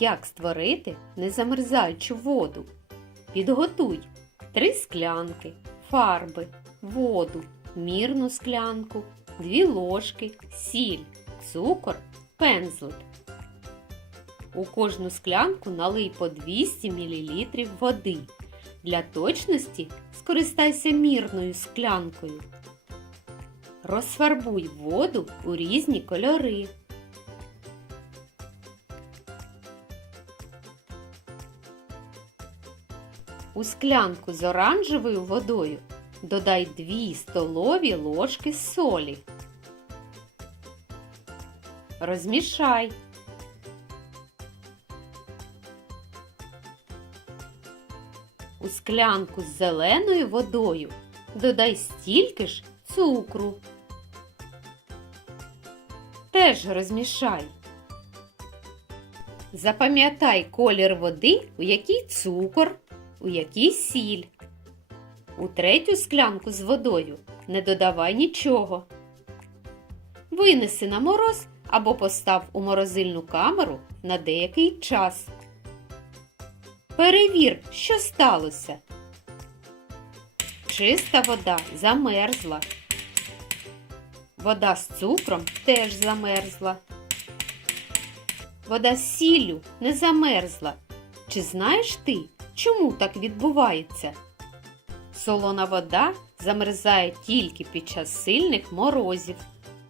Як створити незамерзаючу воду? Підготуй три склянки, фарби, воду, мірну склянку, дві ложки, сіль, цукор, пензлик. У кожну склянку налий по 200 мл води. Для точності скористайся мірною склянкою. Розфарбуй воду у різні кольори. У склянку з оранжевою водою додай 2 столові ложки солі. Розмішай. У склянку з зеленою водою додай стільки ж цукру. Теж розмішай. Запам'ятай колір води, у якій цукор, у якій сіль. У третю склянку з водою не додавай нічого. Винеси на мороз або постав у морозильну камеру на деякий час. Перевір, що сталося. Чиста вода замерзла. Вода з цукром теж замерзла. Вода з сіллю не замерзла. Чи знаєш ти, чому так відбувається? Солона вода замерзає тільки під час сильних морозів.